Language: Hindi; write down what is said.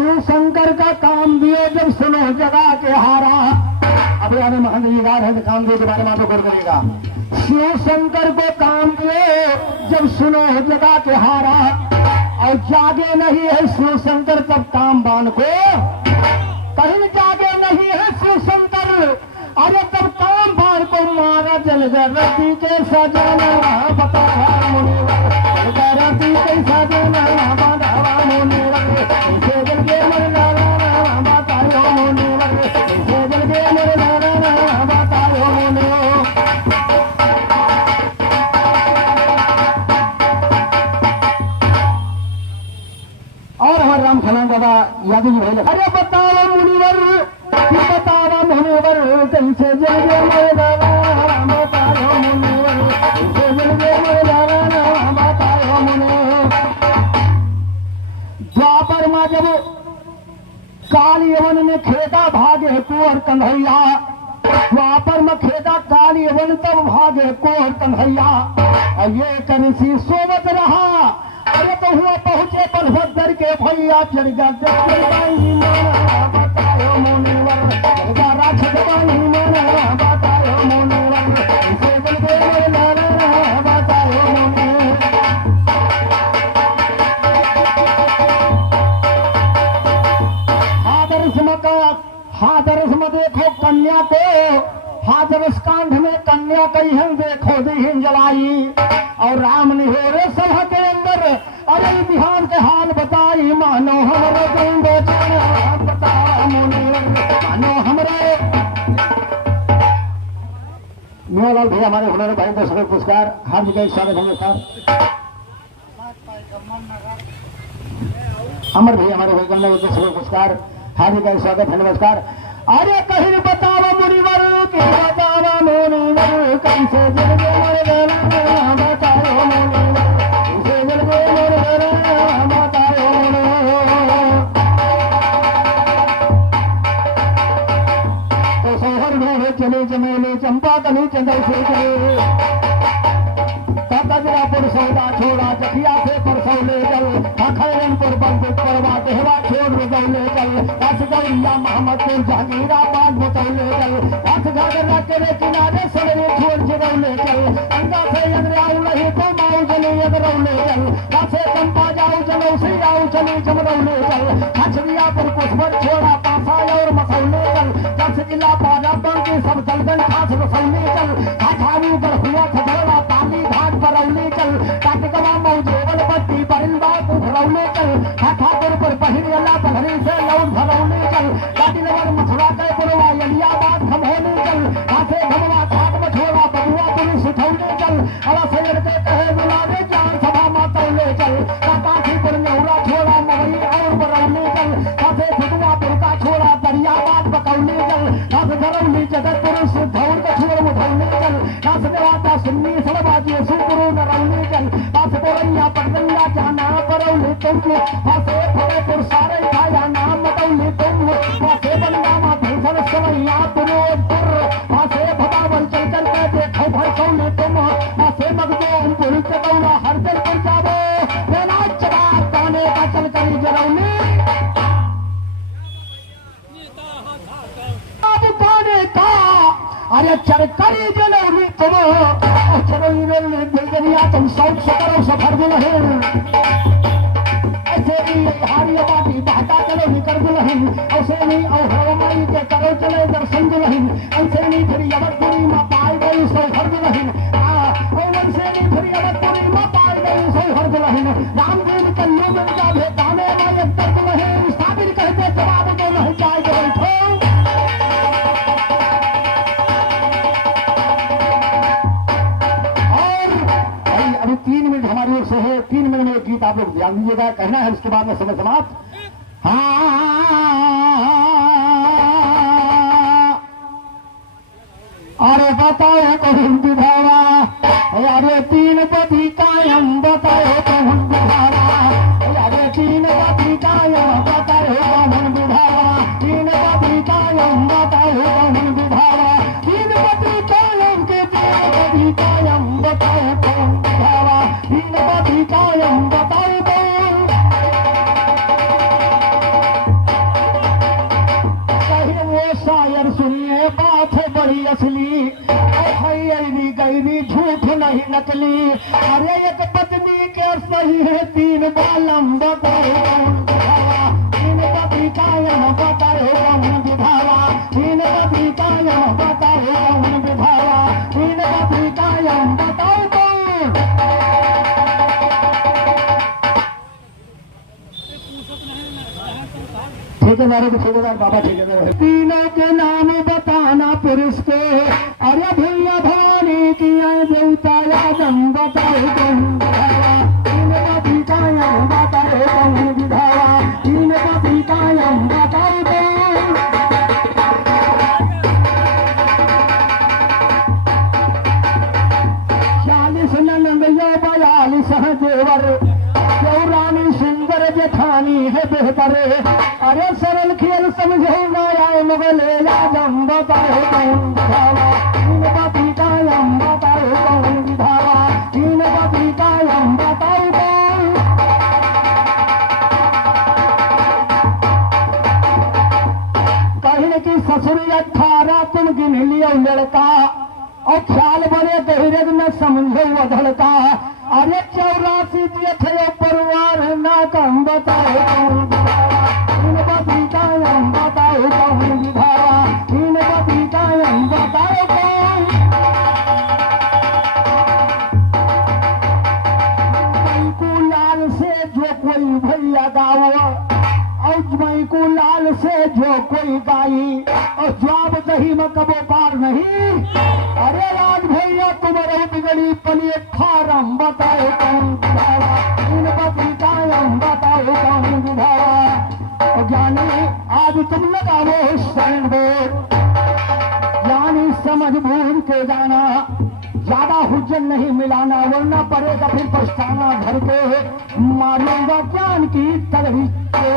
शिव शंकर का काम दिए जब सुनो जगा के हारा। अब यार महानवीगार है काम दिए के बारे में तो गौर करेगा। शिव शंकर को काम दिए जब सुनो जगा के हारा, और जागे नहीं है शिव शंकर तब काम बान को, कहीं जागे नहीं है शिव शंकर, अरे तब काम बान को मारा जल रति के सजाना बतावा मुनिवर, रति के सजाना बतावा मुनिवर, ऐसे जल के मर जाना बताओ मुनिवर, ऐसे जल के मर जाना बताओ मुनिवर। और हमारे राम खनन दादा यादव जी भाई, अरे बताओ मुनिवर, बताओ मुनिवर, कैसे जल गए मर जाना बताओ मुनिवर, कैसे जल गए मर जाना बताओ मुनिवर। द्वापर में जब काल यवन में खेदा भागे कुंवर कन्हैया, द्वापर में खेदा काल यवन तब भागे कुंवर कन्हैया, और ये करसी सोवत रहा, अरे तो हुआ पहुंचे बलभद्र के भैया चढ़ गया बताओ मुनिवर, राक्षस बाई माना बताओ मुनिवर, इसे बल के नाना बताओ मुनिवर। हादरस में देखो कन्या को, हादरस कांड में कन्या कही हम देखो दीहिन जलाई, और राम निहोरे सभा के अंदर अरे बिहार के हाल बताई, मानो हमारे तुम बेचारा बताओ मुनिवर, मानो हमारे मियालाल भैया हमारे हुनर भाई का सदर पुरस्कार हार्दिक स्वागत है सर। अमर भैया हमारे भाई कन्या का सदर पुरस्कार हार्दिक स्वागत है, नमस्कार। अरे कहीं बतावा मुनिवर कि बतावा मुनिवर, कैसे जल गए मर जाना बताओ मुनिवर, कैसे जल गए मर जाना बताओ मुनिवर। तो सोहर में चले चमेले चंपा कली चंदर से चले, तजरापुर सौदा छोड़ा जखिया से परसौले जल, खैरनपुर बंदूक परवा देहवा छोड़ रजौले जल, बस गौरिया मोहम्मदपुर जहांगीराबाद बतौले जल, बस घाघरा के किनारे सड़े छोड़ चिरौले जल, अंगा से अगराऊ नहीं तो माऊ जले अगरौले जल, बसे चंपा जाऊ जलो से आऊ चले चमरौले जल, खचरियापुर कुछभर छोड़ा पासा और मसौले जल, 10 जिला बाजा बंदी सब दलदल खास रसौले जल, खाठारू गढ़ुआ खगौड़ा पानी घाट परौले चल, काटकवा मौजेवल बत्ती परिंदा उभरौले चल, ठाकुर पर पहिर अल्लाह पधरी से लौट भरौले चल, काटिनगर मथुरा के पुरवा इलियाबाद खमोले चल, हाथे घमवा घाट मछोड़ा बबुआ पुलिस उठौले चल, अला सैयद के कहे बुलावे जान सभा मातौले चल, काकाठीपुर नेहुरा छोड़ा मवई और बरौले चल, हाथे फुटवापुर का छोड़ा दरियाबाद बकौले चल, हाथ धरौली जगतपुर सिद्धौर का छोड़ मुठौले चल, हाथ देवाता सुन्नी सड़बाजी सुपुरू नरौले चल, हाथ बोरैया पटनैया जाना परौले तुम, हाथे फतेहपुर सारे खाया नाम मतौले तुम, हाथे बनगामा भैंसर सवैया पुरोजपुर, हाथे भदावल चल चल के देखो भरसौले तुम, हाथे मगदोमपुर चकौड़ा हरदल पर जावो, नाच चढ़ा ताने का चल करी जरौले ताने का, अरे चरकरी जलौली तुम, चरौली बिल्डनिया तुम सौट सकरो सफर दुलहिन, ऐसे भी हारी बाटी बहता चलो निकर दुलहिन, ऐसे नहीं और हरमाई के करो चले दर्शन दुलहिन, ऐसे नहीं फिर यवतपुरी में पाई गई सौहर दुलहिन, और ऐसे नहीं फिर यवतपुरी में पाई गई सौहर दुलहिन, रामदेव कन्या मिल जावे ताने में एक तर दुलहिन, साबिर कहते जवाब तो नहीं जाए बैठो। अभी 3 मिनट हमारी ओर से है, 3 मिनट में एक गीत आप लोग ध्यान दीजिएगा, कहना है उसके बाद में समय समाप्त। अरे बताओ कौन विधावा, अरे 3 पति कायम बताओ कौन विधावा, अरे 3 पति कायम बताओ कौन विधावा, 3 पति कायम बताओ कौन विधावा, 3 पति कायम के 3 पति कायम बताओ कौन विधावा, 3 पति कायम बताओ कौन। असली, खैरी गैरी झूठ नहीं नकली। अरे एक पत्नी के सही है तीन बालम बताओ कौन विधावा, तीन पति कायम बताओ कौन विधावा, तीन पति कायम बताओ कौन विधावा, तीन पति कायम बताओ कौन। ठेकेदारों के ठेकेदार बाबा ठेकेदार है। तीनों के नाम बताना पुरुष के, अरे भैया भवानी की देवता यादम बताओ कौन विधावा, तीन पति कायम बताओ कौन विधावा, तीन पति कायम बताओ कौन। 40 ननंदियों 42 देवर, रानी सुंदर जेठानी है बेहतर। अरे सरल खेल समझो ना आए मुगल आजम बताओ कौन विधावा, तीन पति कायम बताओ कौन विधावा, तीन पति कायम बताओ कौन। कहने की ससुरी 18 तुम गिन लियो लड़का, और ख्याल बने गहरे में समझो वधड़का। अरे 84 दिए परिवार ना कम बताओ कौन विधावा, तीन पति कायम बताओ कौन विधावा, तीन पति कायम बताओ कौन। को लाल से जो कोई भैया गाओ, और जमई को लाल से जो कोई गाई, और जवाब दही में कबो पार नहीं। अरे राज भैया तुम्हारे बिगड़ी पलिए फारम बताओ कौन विधावा, तीन पति कायम बताओ कौन विधावा। और ज्ञानी आज तुम लगाओ शरण बोल, ज्ञानी समझ भूल के जाना, ज्यादा हुज्जत नहीं मिलाना, वरना पड़ेगा फिर पछताना। घर के मारूंगा ज्ञान की तलही को।